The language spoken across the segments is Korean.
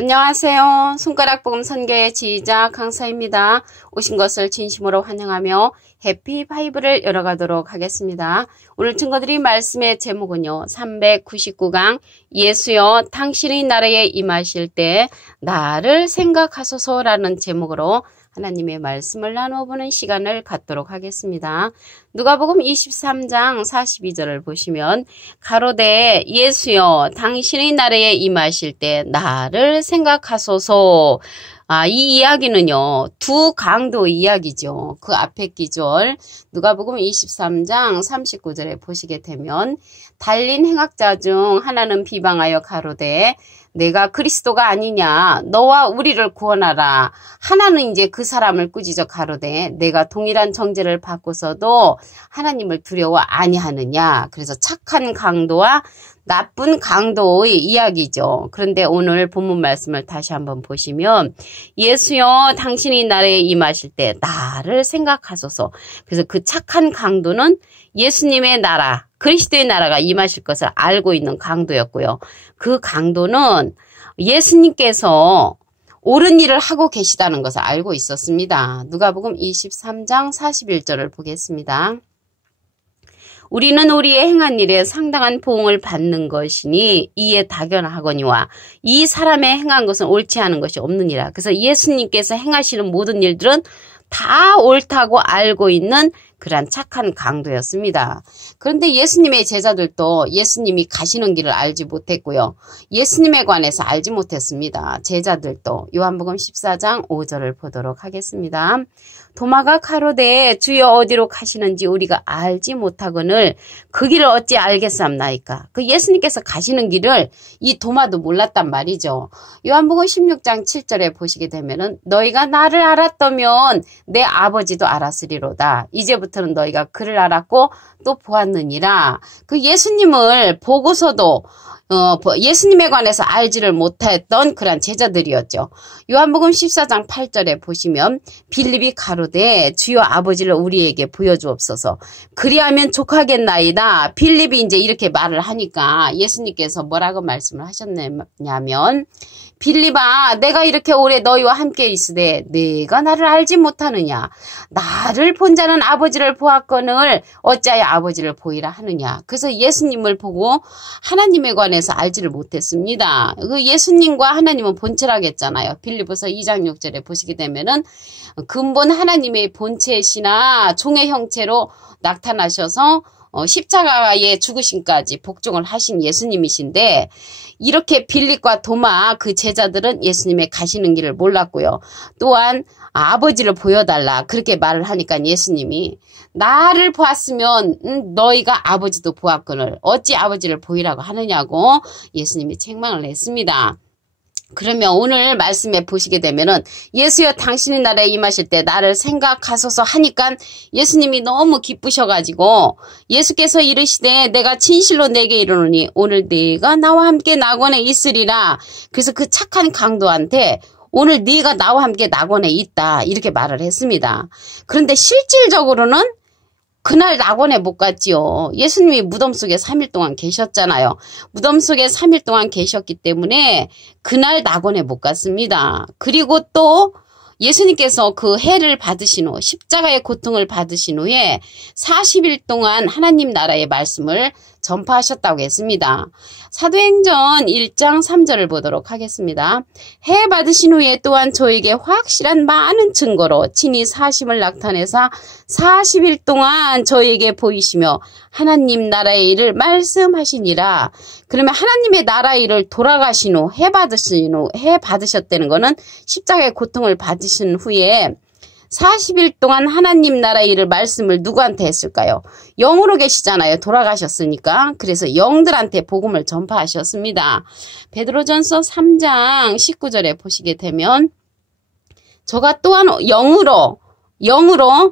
안녕하세요. 손가락 복음 선교의 지휘자 강사입니다. 오신 것을 진심으로 환영하며 해피 바이블을 열어가도록 하겠습니다. 오늘 증거드린 말씀의 제목은요. 399강 예수여 당신의 나라에 임하실 때 나를 생각하소서라는 제목으로 하나님의 말씀을 나눠보는 시간을 갖도록 하겠습니다. 누가복음 23장 42절을 보시면 가로되 예수여 당신의 나라에 임하실 때 나를 생각하소서. 이 이야기는요. 두 강도의 이야기죠. 그 앞에 기절 누가복음 23장 39절에 보시게 되면 달린 행악자 중 하나는 비방하여 가로되 내가 그리스도가 아니냐 너와 우리를 구원하라. 하나는 이제 그 사람을 꾸짖어 가로되 내가 동일한 정죄를 받고서도 하나님을 두려워 아니하느냐. 그래서 착한 강도와 나쁜 강도의 이야기죠. 그런데 오늘 본문 말씀을 다시 한번 보시면 예수여 당신이 나라에 임하실 때 나를 생각하소서. 그래서 그 착한 강도는 예수님의 나라, 그리스도의 나라가 임하실 것을 알고 있는 강도였고요. 그 강도는 예수님께서 옳은 일을 하고 계시다는 것을 알고 있었습니다. 누가복음 23장 41절을 보겠습니다. 우리는 우리의 행한 일에 상당한 보응을 받는 것이니 이에 당연하거니와 이 사람의 행한 것은 옳지 않은 것이 없느니라. 그래서 예수님께서 행하시는 모든 일들은 다 옳다고 알고 있는 그러한 착한 강도였습니다. 그런데 예수님의 제자들도 예수님이 가시는 길을 알지 못했고요. 예수님에 관해서 알지 못했습니다. 제자들도 요한복음 14장 5절을 보도록 하겠습니다. 도마가 가로되 주여 어디로 가시는지 우리가 알지 못하거늘 그 길을 어찌 알겠사옵나이까. 그 예수님께서 가시는 길을 이 도마도 몰랐단 말이죠. 요한복음 16장 7절에 보시게 되면은 너희가 나를 알았다면 내 아버지도 알았으리로다. 이제부터는 너희가 그를 알았고 또 보았느니라. 그 예수님을 보고서도 예수님에 관해서 알지를 못했던 그런 제자들이었죠. 요한복음 14장 8절에 보시면 빌립이 가로되 주여 아버지를 우리에게 보여주옵소서. 그리하면 족하겠나이다. 빌립이 이제 이렇게 말을 하니까 예수님께서 뭐라고 말씀을 하셨냐면 빌립아 내가 이렇게 오래 너희와 함께 있으되 내가 나를 알지 못하느냐. 나를 본 자는 아버지를 보았거늘 어찌하여 아버지를 보이라 하느냐. 그래서 예수님을 보고 하나님에 관해서 알지를 못했습니다. 그 예수님과 하나님은 본체라겠잖아요. 빌립보서 2장 6절에 보시게 되면은 근본 하나님의 본체시나 종의 형체로 나타나셔서 십자가의 죽으심까지 복종을 하신 예수님이신데 이렇게 빌립과 도마 그 제자들은 예수님의 가시는 길을 몰랐고요. 또한 아버지를 보여달라 그렇게 말을 하니까 예수님이 나를 보았으면 너희가 아버지도 보았거늘 어찌 아버지를 보이라고 하느냐고 예수님이 책망을 했습니다. 그러면 오늘 말씀에 보시게 되면은 예수여 당신의 나라에 임하실 때 나를 생각하소서 하니까 예수님이 너무 기쁘셔가지고 예수께서 이르시되 내가 진실로 내게 이르노니 오늘 네가 나와 함께 낙원에 있으리라. 그래서 그 착한 강도한테 오늘 네가 나와 함께 낙원에 있다 이렇게 말을 했습니다. 그런데 실질적으로는 그날 낙원에 못 갔지요. 예수님이 무덤 속에 3일 동안 계셨잖아요. 무덤 속에 3일 동안 계셨기 때문에 그날 낙원에 못 갔습니다. 그리고 또 예수님께서 그 해를 받으신 후 십자가의 고통을 받으신 후에 40일 동안 하나님 나라의 말씀을 전파하셨다고 했습니다. 사도행전 1장 3절을 보도록 하겠습니다. 해 받으신 후에 또한 저에게 확실한 많은 증거로 친히 사심을 나타내사 40일 동안 저에게 보이시며 하나님 나라의 일을 말씀하시니라. 그러면 하나님의 나라의 일을 돌아가신 후 해 받으셨다는 거는 십자가의 고통을 받으신 후에 40일 동안 하나님 나라의 일을 말씀을 누구한테 했을까요? 영으로 계시잖아요. 돌아가셨으니까. 그래서 영들한테 복음을 전파하셨습니다. 베드로전서 3장 19절에 보시게 되면 저가 또한 영으로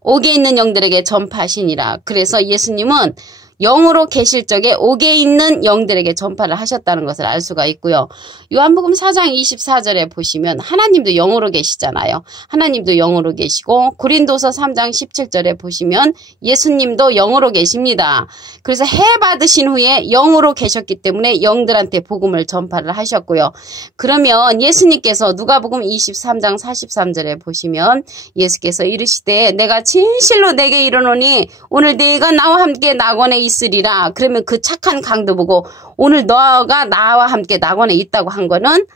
옥에 있는 영들에게 전파하시니라. 그래서 예수님은 영으로 계실 적에 옥에 있는 영들에게 전파를 하셨다는 것을 알 수가 있고요. 요한복음 4장 24절에 보시면 하나님도 영으로 계시잖아요. 하나님도 영으로 계시고 고린도서 3장 17절에 보시면 예수님도 영으로 계십니다. 그래서 해 받으신 후에 영으로 계셨기 때문에 영들한테 복음을 전파를 하셨고요. 그러면 예수님께서 누가복음 23장 43절에 보시면 예수께서 이르시되 내가 진실로 내게 이르노니 오늘 네가 나와 함께 낙원에 있으리라. 그러면 그 착한 강도 보고 오늘 너가 나와 함께 낙원에 있다고 한 거는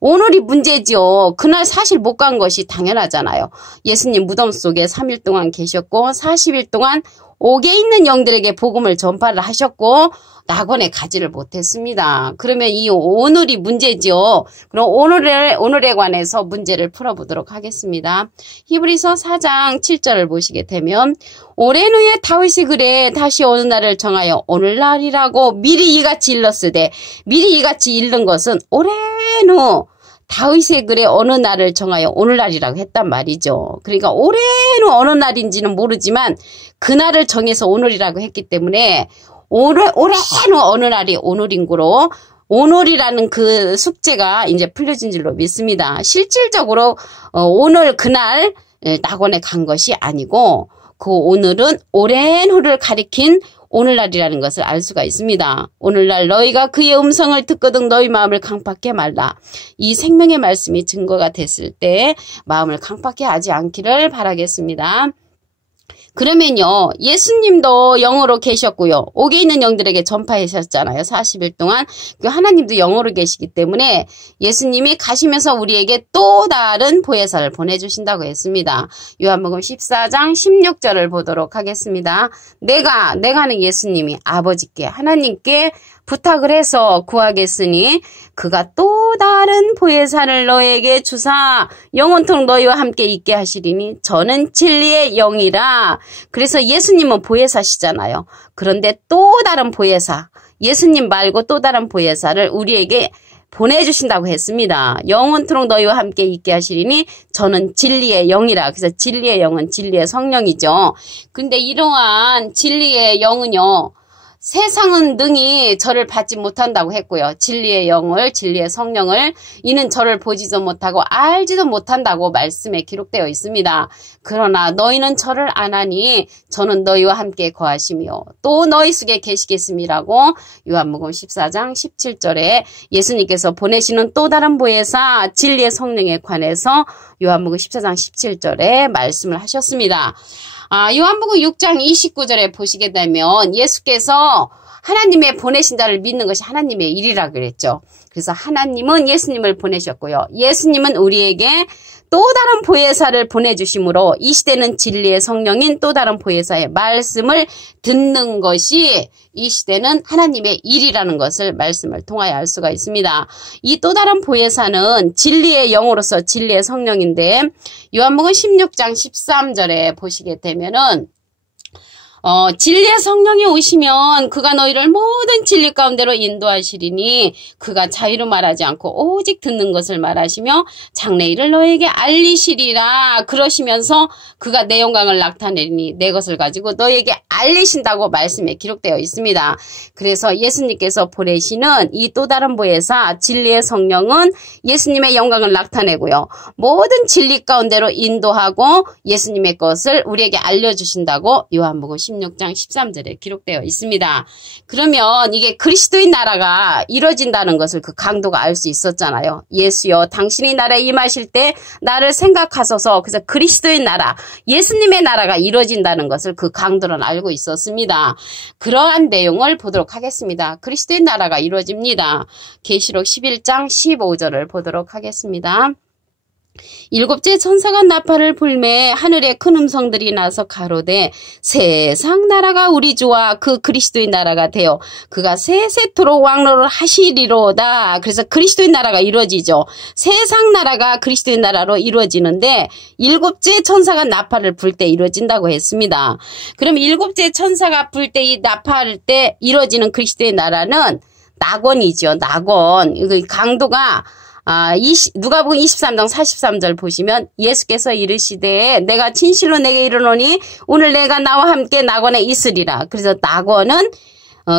오늘이 문제죠. 그날 사실 못 간 것이 당연하잖아요. 예수님 무덤 속에 3일 동안 계셨고 40일 동안 옥에 있는 영들에게 복음을 전파를 하셨고 낙원에 가지를 못했습니다. 그러면 이 오늘이 문제죠. 그럼 오늘에 관해서 문제를 풀어보도록 하겠습니다. 히브리서 4장 7절을 보시게 되면 오랜 후에 다윗이 그래 다시 어느 날을 정하여 오늘날이라고 미리 이같이 일렀으되 미리 이같이 일른 것은 오랜 후 다윗의 글에 어느 날을 정하여 오늘날이라고 했단 말이죠. 그러니까 오랜 후 어느 날인지는 모르지만 그날을 정해서 오늘이라고 했기 때문에 오랜 후 어느 날이 오늘인구로 오늘이라는 그 숙제가 이제 풀려진 줄로 믿습니다. 실질적으로 오늘 그날 낙원에 간 것이 아니고 그 오늘은 오랜 후를 가리킨 오늘날이라는 것을 알 수가 있습니다. 오늘날 너희가 그의 음성을 듣거든 너희 마음을 강팍해 말라. 이 생명의 말씀이 증거가 됐을 때 마음을 강팍해 하지 않기를 바라겠습니다. 그러면요, 예수님도 영으로 계셨고요. 옥에 있는 영들에게 전파하셨잖아요. 40일 동안. 그 하나님도 영으로 계시기 때문에 예수님이 가시면서 우리에게 또 다른 보혜사를 보내주신다고 했습니다. 요한복음 14장 16절을 보도록 하겠습니다. 내가는 예수님이 아버지께 하나님께 부탁을 해서 구하겠으니 그가 또 다른 보혜사를 너에게 주사 영원토록 너희와 함께 있게 하시리니 저는 진리의 영이라. 그래서 예수님은 보혜사시잖아요. 그런데 또 다른 보혜사, 예수님 말고 또 다른 보혜사를 우리에게 보내주신다고 했습니다. 영원토록 너희와 함께 있게 하시리니 저는 진리의 영이라. 그래서 진리의 영은 진리의 성령이죠. 근데 이러한 진리의 영은요, 세상은 능히 저를 받지 못한다고 했고요. 진리의 영을, 진리의 성령을 이는 저를 보지도 못하고 알지도 못한다고 말씀에 기록되어 있습니다. 그러나 너희는 저를 아나니 저는 너희와 함께 거하시며 또 너희 속에 계시겠음이라고 요한복음 14장 17절에 예수님께서 보내시는 또 다른 보혜사 진리의 성령에 관해서 요한복음 14장 17절에 말씀을 하셨습니다. 요한복음 6장 29절에 보시게 되면 예수께서 하나님의 보내신 자를 믿는 것이 하나님의 일이라 그랬죠. 그래서 하나님은 예수님을 보내셨고요. 예수님은 우리에게 또 다른 보혜사를 보내주심으로 이 시대는 진리의 성령인 또 다른 보혜사의 말씀을 듣는 것이 이 시대는 하나님의 일이라는 것을 말씀을 통하여 알 수가 있습니다. 이 또 다른 보혜사는 진리의 영으로서 진리의 성령인데 요한복음 16장 13절에 보시게 되면은 진리의 성령이 오시면 그가 너희를 모든 진리 가운데로 인도하시리니 그가 자유로 말하지 않고 오직 듣는 것을 말하시며 장래일을 너희에게 알리시리라. 그러시면서 그가 내 영광을 나타내리니 내 것을 가지고 너희에게 알리신다고 말씀에 기록되어 있습니다. 그래서 예수님께서 보내시는 이 또 다른 보혜사 진리의 성령은 예수님의 영광을 나타내고요. 모든 진리 가운데로 인도하고 예수님의 것을 우리에게 알려주신다고 요한복음 16장 13절에 기록되어 있습니다. 그러면 이게 그리스도의 나라가 이루어진다는 것을 그 강도가 알 수 있었잖아요. 예수여 당신이 나라에 임하실 때 나를 생각하소서. 그래서 그리스도의 나라, 예수님의 나라가 이루어진다는 것을 그 강도는 알고 있었습니다. 그러한 내용을 보도록 하겠습니다. 그리스도의 나라가 이루어집니다. 계시록 11장 15절을 보도록 하겠습니다. 일곱째 천사가 나팔을 불매 하늘에 큰 음성들이 나서 가로되 세상 나라가 우리 주와 그 그리스도의 나라가 되어 그가 세세토록 왕노를 하시리로다. 그래서 그리스도의 나라가 이루어지죠. 세상 나라가 그리스도의 나라로 이루어지는데 일곱째 천사가 나팔을 불 때 이루어진다고 했습니다. 그럼 일곱째 천사가 불 때 이 나팔 때 이루어지는 그리스도의 나라는 낙원이죠. 낙원. 강도가 누가복음 23장 43절 보시면 예수께서 이르시되 내가 진실로 내게 이르노니 오늘 내가 나와 함께 낙원에 있으리라. 그래서 낙원은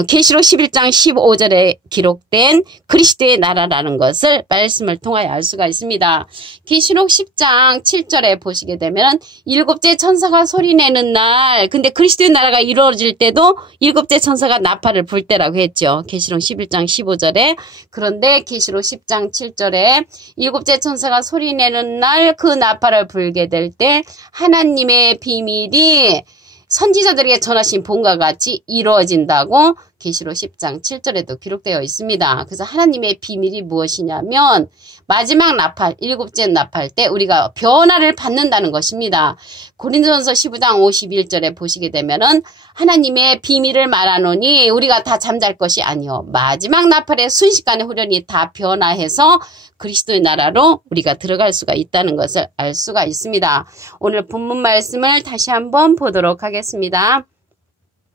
계시록 11장 15절에 기록된 그리스도의 나라라는 것을 말씀을 통하여 알 수가 있습니다. 계시록 10장 7절에 보시게 되면 일곱째 천사가 소리내는 날, 근데 그리스도의 나라가 이루어질 때도 일곱째 천사가 나팔을 불 때라고 했죠. 계시록 11장 15절에. 그런데 계시록 10장 7절에 일곱째 천사가 소리내는 날 그 나팔을 불게 될 때 하나님의 비밀이 선지자들에게 전하신 본과 같이 이루어진다고 계시록 10장 7절에도 기록되어 있습니다. 그래서 하나님의 비밀이 무엇이냐면 마지막 나팔, 일곱째 나팔 때 우리가 변화를 받는다는 것입니다. 고린도전서 15장 51절에 보시게 되면은 하나님의 비밀을 말하노니 우리가 다 잠잘 것이 아니요 마지막 나팔에 순식간에 후련히 다 변화해서 그리스도의 나라로 우리가 들어갈 수가 있다는 것을 알 수가 있습니다. 오늘 본문 말씀을 다시 한번 보도록 하겠습니다.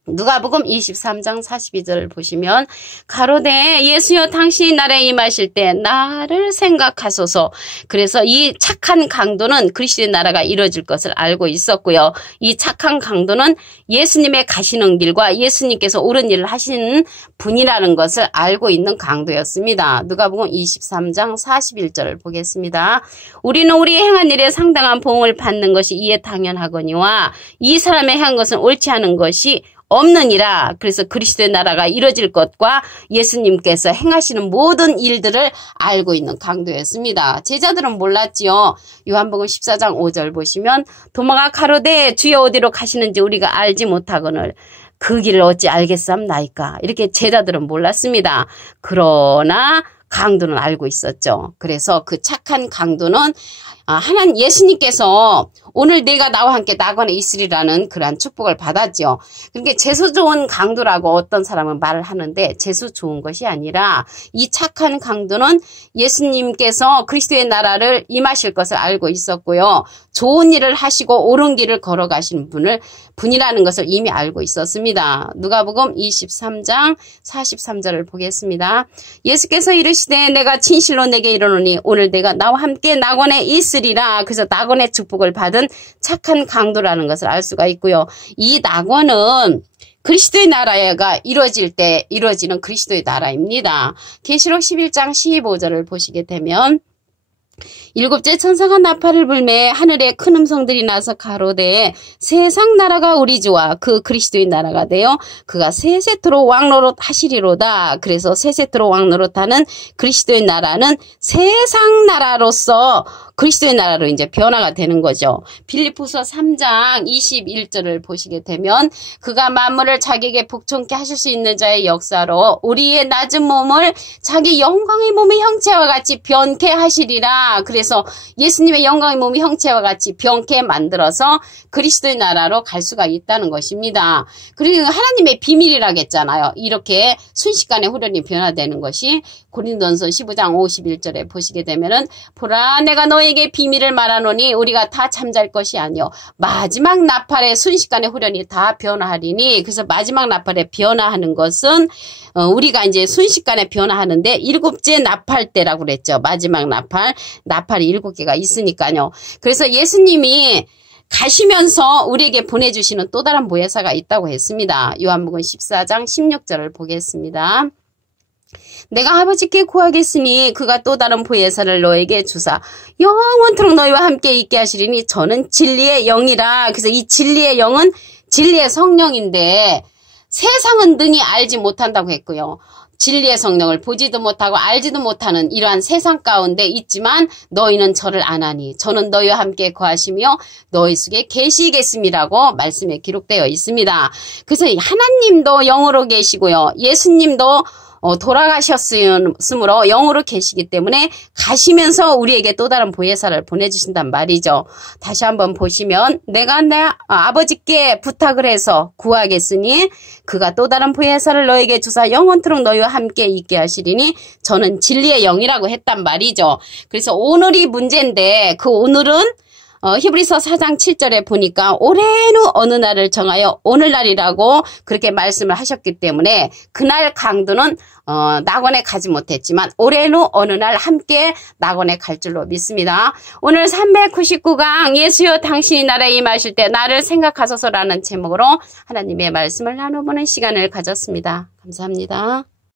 누가복음 23장 42절을 보시면 가로되 예수여 당신이 나라에 임하실 때 나를 생각하소서. 그래서 이 착한 강도는 그리스도의 나라가 이루어질 것을 알고 있었고요. 이 착한 강도는 예수님의 가시는 길과 예수님께서 옳은 일을 하시는 분이라는 것을 알고 있는 강도였습니다. 누가복음 23장 41절을 보겠습니다. 우리는 우리의 행한 일에 상당한 보응을 받는 것이 이에 당연하거니와 이 사람의 행한 것은 옳지 않은 것이 없느니라. 그래서 그리스도의 나라가 이루어질 것과 예수님께서 행하시는 모든 일들을 알고 있는 강도였습니다. 제자들은 몰랐지요. 요한복음 14장 5절 보시면 도마가 가로되 주여 어디로 가시는지 우리가 알지 못하거늘 그 길을 어찌 알겠사옵나이까. 이렇게 제자들은 몰랐습니다. 그러나 강도는 알고 있었죠. 그래서 그 착한 강도는 하나님 예수님께서 오늘 내가 나와 함께 낙원에 있으리라는 그러한 축복을 받았죠. 그러니까 재수 좋은 강도라고 어떤 사람은 말을 하는데 재수 좋은 것이 아니라 이 착한 강도는 예수님께서 그리스도의 나라를 임하실 것을 알고 있었고요. 좋은 일을 하시고 옳은 길을 걸어가시는 분이라는 것을 이미 알고 있었습니다. 누가복음 23장 43절을 보겠습니다. 예수께서 이르시되 내가 진실로 내게 이르노니 오늘 내가 나와 함께 낙원에 있으리라. 그래서 낙원의 축복을 받은 착한 강도라는 것을 알 수가 있고요. 이 낙원은 그리스도의 나라가 이루어질 때 이루어지는 그리스도의 나라입니다. 계시록 11장 15절을 보시게 되면 일곱째 천사가 나팔을 불매 하늘에 큰 음성들이 나서 가로되 세상 나라가 우리 주와 그 그리스도의 나라가 되어 그가 세세토록 왕노릇 하시리로다. 그래서 세세토록 왕노릇 하는 그리스도의 나라는 세상 나라로서 그리스도의 나라로 이제 변화가 되는 거죠. 빌립보서 3장 21절을 보시게 되면 그가 만물을 자기에게 복종케 하실 수 있는 자의 역사로 우리의 낮은 몸을 자기 영광의 몸의 형체와 같이 변케 하시리라. 그래서 예수님의 영광의 몸의 형체와 같이 변케 만들어서 그리스도의 나라로 갈 수가 있다는 것입니다. 그리고 하나님의 비밀이라겠잖아요. 이렇게 순식간에 후련히 변화되는 것이 고린도전서 15장 51절에 보시게 되면은 보라 내가 너에게 비밀을 말하노니 우리가 다 잠잘 것이 아니요 마지막 나팔에 순식간에 후련히 다 변화하리니. 그래서 마지막 나팔에 변화하는 것은 우리가 이제 순식간에 변화하는데 일곱째 나팔 때라고 그랬죠. 마지막 나팔이 7개가 있으니까요. 그래서 예수님이 가시면서 우리에게 보내주시는 또 다른 보혜사가 있다고 했습니다. 요한복음 14장 16절을 보겠습니다. 내가 아버지께 구하겠으니 그가 또 다른 보혜사를 너에게 주사 영원토록 너희와 함께 있게 하시리니 저는 진리의 영이라. 그래서 이 진리의 영은 진리의 성령인데 세상은 능히 알지 못한다고 했고요. 진리의 성령을 보지도 못하고 알지도 못하는 이러한 세상 가운데 있지만 너희는 저를 아나니 저는 너희와 함께 거하시며 너희 속에 계시겠음이라고 말씀에 기록되어 있습니다. 그래서 하나님도 영으로 계시고요. 예수님도 돌아가셨으므로 영으로 계시기 때문에 가시면서 우리에게 또 다른 보혜사를 보내주신단 말이죠. 다시 한번 보시면 내가 내 아버지께 부탁을 해서 구하겠으니 그가 또 다른 보혜사를 너에게 주사 영원토록 너희와 함께 있게 하시리니 저는 진리의 영이라고 했단 말이죠. 그래서 오늘이 문제인데 그 오늘은 히브리서 4장 7절에 보니까 올해는 어느 날을 정하여 오늘날이라고 그렇게 말씀을 하셨기 때문에 그날 강도는 낙원에 가지 못했지만 올해는 어느 날 함께 낙원에 갈 줄로 믿습니다. 오늘 399강 예수여 당신이 나라에 임하실 때 나를 생각하소서라는 제목으로 하나님의 말씀을 나눠보는 시간을 가졌습니다. 감사합니다.